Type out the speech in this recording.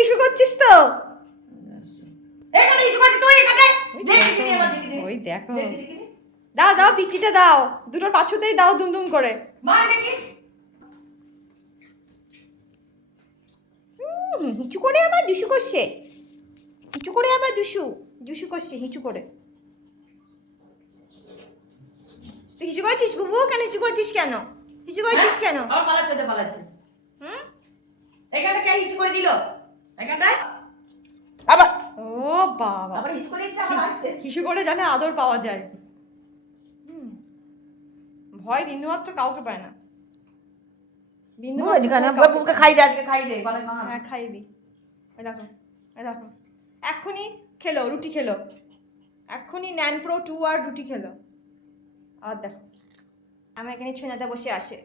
হিসু করছিস তো? এখানে ইস্যু করছিস তুই এখানে? দেখি দিনি এবার দেখি ওই দেখো। দাও দাও পিকটিটা দাও। দুটোর পাছুতেই দাও দুম দুম করে। মানে দেখি। হিচু করে আবার দুশু করছে। হিচু করে আবার দুশু। দুশু করছে হিচু করে। তুই হিচু করছিস বুবু? কেন হিচু করছিস কেন? হিচু করছিস কেন? আবার পালাচ্ছে পালাচ্ছে। হুম? এখানটা কে ইস্যু করে দিল? এখানটায়? আবার। ও বাবা। আবার ইস্যু করে এসে আবার আসছে? হিসু করে জানে? আদর পাওয়া যায়। হুম। ভয় বিন্দুমাত্র কাউকে পায় না। কাউকে খাই দে আজকে খাই দে হ্যাঁ খাইয়ে দিই এই দেখো দেখো। এক্ষুনি খেলো রুটি খেলো। এক্ষুনি ন্যান প্রো টু আর রুটি খেলো। আর দেখো আমার এখানে ছেনাটা বসে আসে